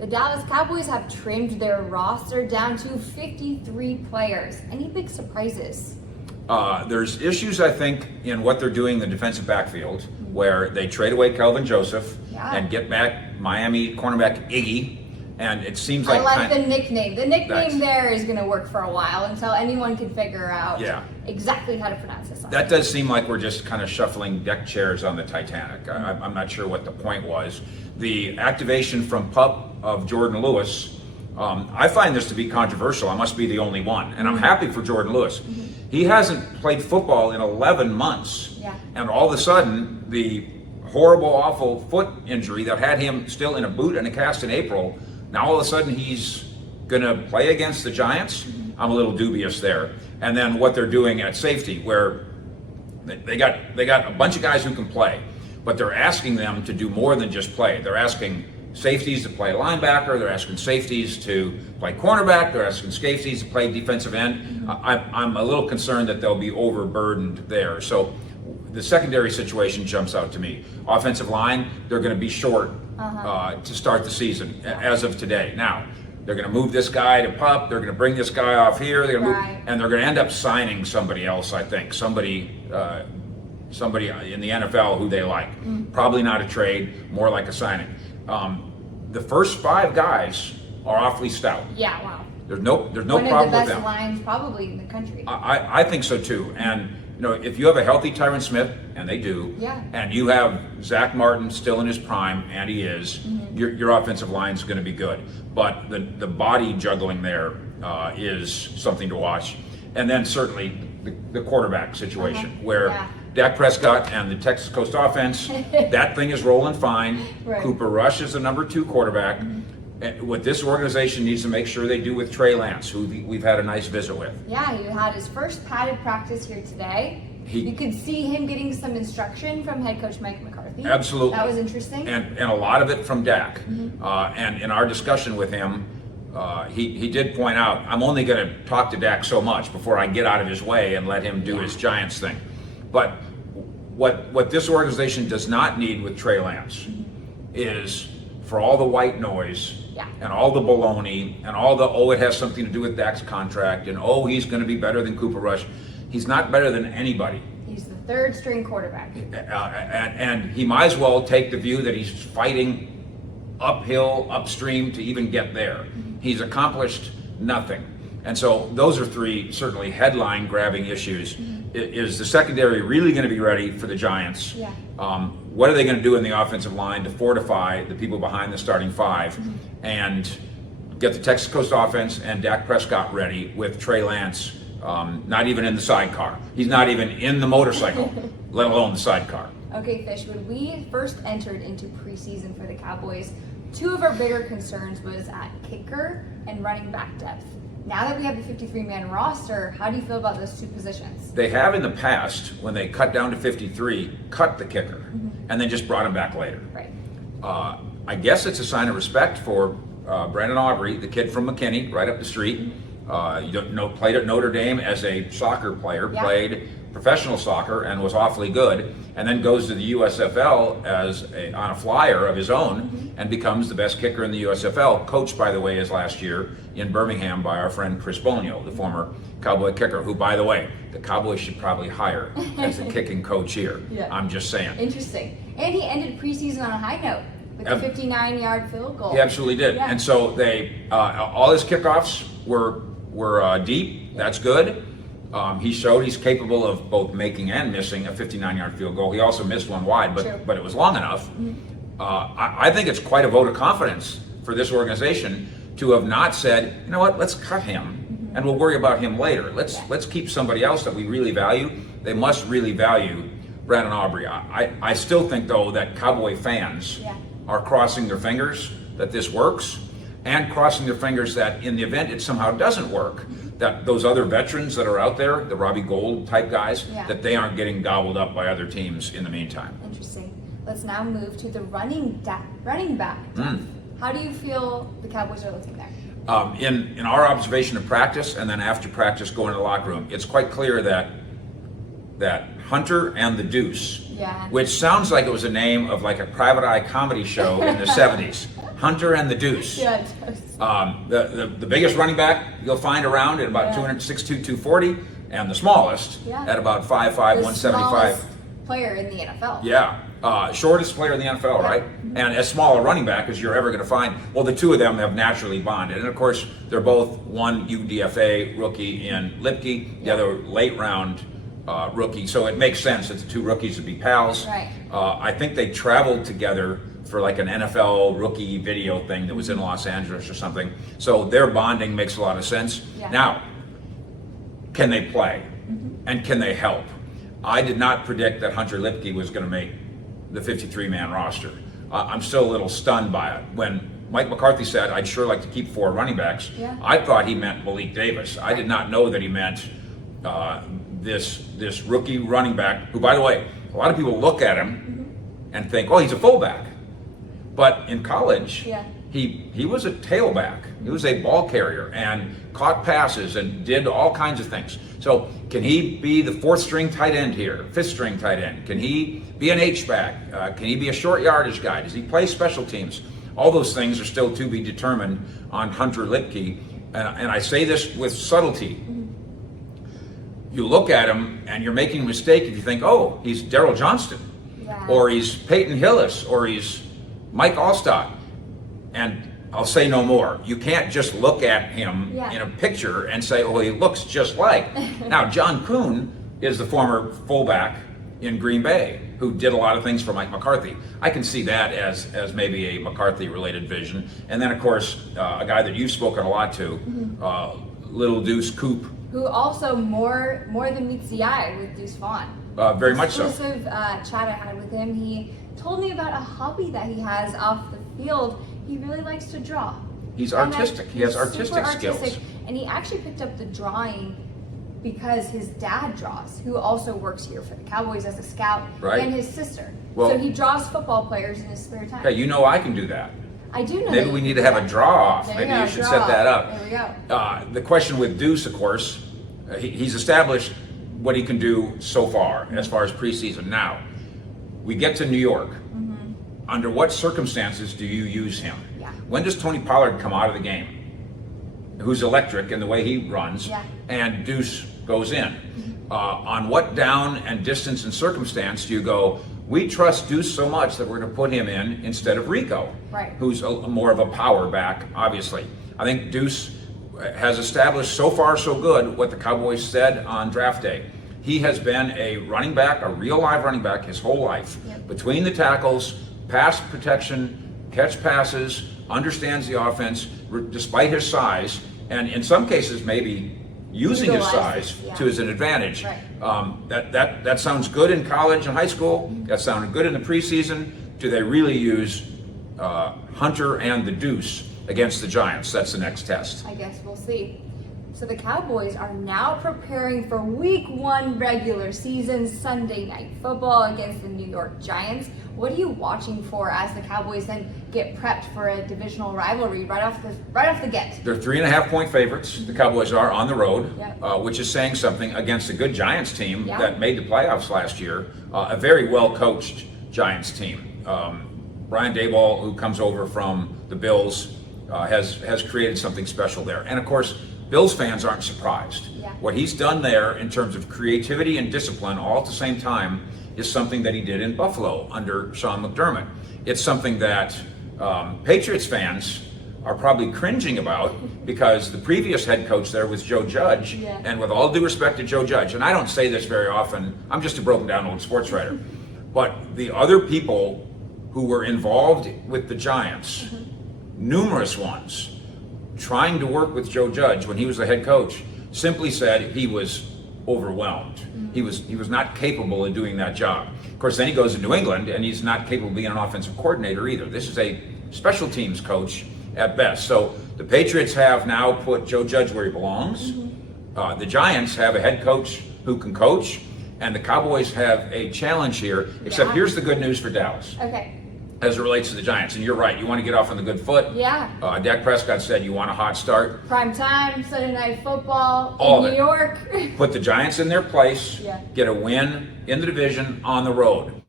The Dallas Cowboys have trimmed their roster down to 53 players. Any big surprises? There's issues, I think, in what they're doing in the defensive backfield, where they trade away Kelvin Joseph and get back Miami cornerback Iggy. And it seems like I like the nickname. The nickname there is going to work for a while until anyone can figure out exactly how to pronounce this. That does seem like we're just kind of shuffling deck chairs on the Titanic. I'm not sure what the point was. The activation from PUP of Jordan Lewis, I find this to be controversial. I must be the only one. And I'm happy for Jordan Lewis. He hasn't played football in 11 months. And all of a sudden, the horrible, awful foot injury that had him still in a boot and a cast in April, now all of a sudden he's going to play against the Giants. I'm a little dubious there. And then what they're doing at safety, where they got a bunch of guys who can play, but they're asking them to do more than just play. They're asking safeties to play linebacker. They're asking safeties to play cornerback. They're asking safeties to play defensive end. I'm a little concerned that they'll be overburdened there. So the secondary situation jumps out to me. Offensive line, they're going to be short to start the season as of today. Now, they're going to move this guy to PUP. They're going to bring this guy off here. They're going to move, and they're going to end up signing somebody else, I think. Somebody in the NFL who they like. Probably not a trade, more like a signing. The first 5 guys are awfully stout. Yeah, wow. There's no problem with them. One of the best lines probably in the country. I think so too. And if you have a healthy Tyron Smith, and they do, and you have Zach Martin still in his prime, and he is, your offensive line is going to be good. But the body juggling there is something to watch. And then certainly the quarterback situation, where Dak Prescott and the Texas Coast offense, that thing is rolling fine. Cooper Rush is the number 2 quarterback. What this organization needs to make sure they do with Trey Lance, who we've had a nice visit with. Yeah, he had his first padded practice here today. You could see him getting some instruction from head coach Mike McCarthy. Absolutely. That was interesting. And a lot of it from Dak. And in our discussion with him, he did point out, I'm only going to talk to Dak so much before I get out of his way and let him do his Giants thing. But what this organization does not need with Trey Lance is for all the white noise and all the baloney and all the, it has something to do with Dak's contract and, he's going to be better than Cooper Rush. He's not better than anybody. He's the 3rd string quarterback. And he might as well take the view that he's fighting uphill, upstream to even get there. He's accomplished nothing. And so those are 3 certainly headline grabbing issues. Is the secondary really going to be ready for the Giants? What are they going to do in the offensive line to fortify the people behind the starting 5 and get the Texas Coast offense and Dak Prescott ready with Trey Lance not even in the sidecar. He's not even in the motorcycle, let alone the sidecar. Okay, Fish, when we first entered into preseason for the Cowboys, 2 of our bigger concerns was at kicker and running back depth. Now that we have the 53-man roster, how do you feel about those 2 positions? They have in the past, when they cut down to 53, cut the kicker and then just brought him back later. I guess it's a sign of respect for Brandon Aubrey, the kid from McKinney, right up the street. Played at Notre Dame as a soccer player, played professional soccer and was awfully good, and then goes to the USFL on a flyer of his own and becomes the best kicker in the USFL, coached, by the way, as last year in Birmingham by our friend Chris Bonio, the former Cowboy kicker, who, by the way, the Cowboys should probably hire as the kicking coach here. I'm just saying. Interesting. And he ended preseason on a high note with a 59-yard field goal. He absolutely did. And so they all his kickoffs were deep. That's good. He showed he's capable of both making and missing a 59-yard field goal. He also missed one wide, but it was long enough. I think it's quite a vote of confidence for this organization to have not said, you know what, let's cut him and we'll worry about him later. Let's keep somebody else that we really value. They must really value Brandon Aubrey. I still think, though, that Cowboy fans are crossing their fingers that this works, and crossing their fingers that in the event it somehow doesn't work, that those other veterans that are out there, the Robbie Gould type guys, that they aren't getting gobbled up by other teams in the meantime. Interesting. Let's now move to the running back depth. How do you feel the Cowboys are looking there? In our observation of practice, and then after practice going to the locker room, it's quite clear that Hunter and the Deuce, which sounds like it was a name of like a private eye comedy show in the 70s. Hunter and the Deuce. Yeah, it does. The biggest running back you'll find around at about 262, 240, and the smallest at about 5'5", 175. Smallest player in the NFL. Yeah. Shortest player in the NFL, right? And as small a running back as you're ever going to find. Well, the two of them have naturally bonded. And of course, they're both one UDFA rookie in Lipke, the other late round rookie. So it makes sense that the two rookies would be pals. Right. I think they traveled together for like an NFL rookie video thing that was in Los Angeles or something. So their bonding makes a lot of sense. Yeah. Now, can they play? And can they help? I did not predict that Hunter Lipke was going to make the 53-man roster. I'm still a little stunned by it. When Mike McCarthy said, I'd sure like to keep 4 running backs, I thought he meant Malik Davis. I did not know that he meant this rookie running back, who, by the way, a lot of people look at him and think, oh, he's a fullback. But in college, he was a tailback. He was a ball carrier and caught passes and did all kinds of things. So can he be the 4th string tight end here, 5th string tight end? Can he be an H-back? Can he be a short yardage guy? Does he play special teams? All those things are still to be determined on Hunter Lipke. And I say this with subtlety. You look at him and you're making a mistake if you think, oh, he's Daryl Johnston, or he's Peyton Hillis, or he's Mike Allstott. And I'll say no more. You can't just look at him in a picture and say, oh, he looks just like. Now, John Kuhn is the former fullback in Green Bay who did a lot of things for Mike McCarthy. I can see that as maybe a McCarthy-related vision. And then, of course, a guy that you've spoken a lot to, Little Deuce Coupe. Who also more than meets the eye with Deuce Vaughn. Very much so. Exclusive chat I had with him. He told me about a hobby that he has off the field. He really likes to draw. He's artistic. He has artistic skills. And he actually picked up the drawing because his dad draws, who also works here for the Cowboys as a scout, and his sister. So he draws football players in his spare time. Okay, you know I can do that. I do know. Maybe we need to have a draw-off. Maybe you should set that up. There we go. The question with Deuce, of course, he's established what he can do so far as preseason. Now, we get to New York. Under what circumstances do you use him? When does Tony Pollard come out of the game, who's electric in the way he runs, and Deuce goes in? On what down and distance and circumstance do you go, we trust Deuce so much that we're going to put him in instead of Rico, who's more of a power back, obviously. I think Deuce has established so far so good what the Cowboys said on draft day. He has been a running back, a real live running back his whole life. Between the tackles, pass protection, catch passes, understands the offense despite his size, and in some cases maybe using his size to his advantage. That sounds good in college and high school. That sounded good in the preseason. Do they really use Hunter and the Deuce against the Giants? That's the next test. I guess we'll see. So the Cowboys are now preparing for Week 1 regular season Sunday Night Football against the New York Giants. What are you watching for as the Cowboys then get prepped for a divisional rivalry right off the get? They're 3.5-point favorites. The Cowboys are on the road, which is saying something against a good Giants team that made the playoffs last year. A very well-coached Giants team. Brian Daboll, who comes over from the Bills, has created something special there. And of course, Bills fans aren't surprised. What he's done there in terms of creativity and discipline all at the same time is something that he did in Buffalo under Sean McDermott. It's something that Patriots fans are probably cringing about because the previous head coach there was Joe Judge. And with all due respect to Joe Judge, and I don't say this very often, I'm just a broken down old sports writer, but the other people who were involved with the Giants, numerous ones, trying to work with Joe Judge when he was the head coach, simply said he was overwhelmed. He was not capable of doing that job. Of course, then he goes to New England and he's not capable of being an offensive coordinator either. This is a special teams coach at best. So the Patriots have now put Joe Judge where he belongs. The Giants have a head coach who can coach, and the Cowboys have a challenge here, except here's the good news for Dallas. As it relates to the Giants, and you're right, you want to get off on the good foot. Dak Prescott said you want a hot start. Prime time, Sunday Night Football in New York. Put the Giants in their place, get a win in the division on the road.